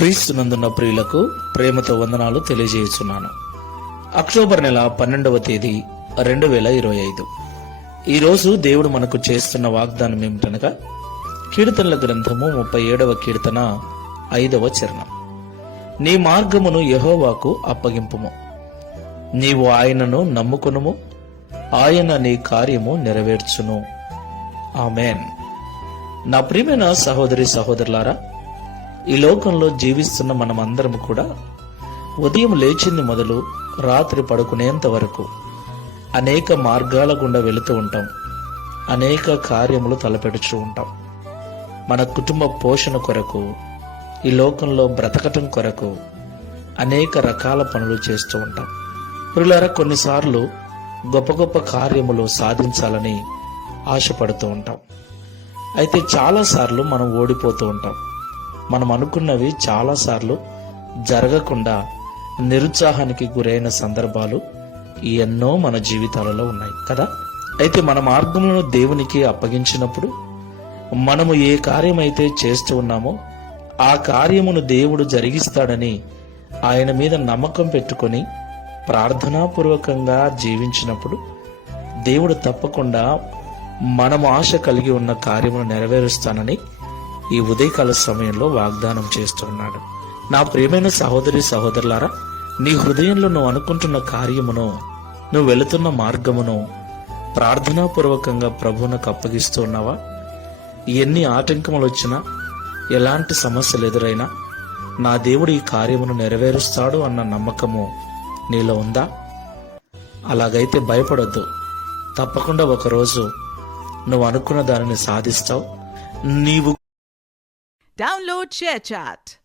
క్రీస్తునందున్న ప్రియులకు ప్రేమతో వందనాలు తెలియజేస్తున్నాను. అక్టోబర్ నెల 12వ తేదీ 2025. ఈరోజు దేవుడు మనకు చేస్తున్న వాగ్దానం ఏమిటనగా కీర్తనల గ్రంథము 37వ కీర్తన 5వ చరణం. నీ మార్గమును యెహోవాకు అప్పగింపుము, నీవు ఆయనను నమ్ముకునుము, ఆయన నీ కార్యము నెరవేర్చును. ఆమేన్. నా ప్రియమైన సహోదరి సహోదరులారా, ఈ లోకంలో జీవిస్తున్న మనమందరం కూడా ఉదయం లేచింది మొదలు రాత్రి పడుకునేంత వరకు అనేక మార్గాల గుండా వెళుతూ ఉంటాం. అనేక కార్యములు తలపెడుచూ ఉంటాం. మన కుటుంబ పోషణ కొరకు, ఈ లోకంలో బ్రతకటం కొరకు అనేక రకాల పనులు చేస్తూ ఉంటాం. ప్రియులారా, కొన్నిసార్లు గొప్ప గొప్ప కార్యములు సాధించాలని ఆశపడుతూ ఉంటాం. అయితే చాలాసార్లు మనం ఓడిపోతూ ఉంటాం. మనం అనుకున్నవి చాలాసార్లు జరగకుండా నిరుత్సాహానికి గురైన సందర్భాలు ఎన్నో మన జీవితాలలో ఉన్నాయి కదా. అయితే మన మార్గములను దేవునికి అప్పగించినప్పుడు మనము ఏ కార్యమైతే చేస్తూ ఉన్నామో ఆ కార్యమును దేవుడు జరిగిస్తాడని ఆయన మీద నమ్మకం పెట్టుకొని ప్రార్థనాపూర్వకంగా జీవించినప్పుడు దేవుడు తప్పకుండా మనము ఆశ కలిగి ఉన్న కార్యమును నెరవేరుస్తానని ఈ ఉదయకాల సమయంలో వాగ్దానం చేస్తున్నాడు. నా ప్రియమైన సహోదరి సహోదరులారా, నీ హృదయంలో నువ్వు అనుకుంటున్న కార్యమును, నువ్వు వెళుతున్న మార్గమును ప్రార్థనాపూర్వకంగా ప్రభువునకు అప్పగిస్తూ ఉన్నావా? ఎన్ని ఆటంకములు వచ్చినా, ఎలాంటి సమస్యలు ఎదురైనా నా దేవుడు ఈ కార్యమును నెరవేరుస్తాడు అన్న నమ్మకము నీలో ఉందా? అలాగైతే భయపడొద్దు. తప్పకుండా ఒకరోజు నువ్వు అనుకున్న దానిని సాధిస్తావు. నీవు Download ShareChat.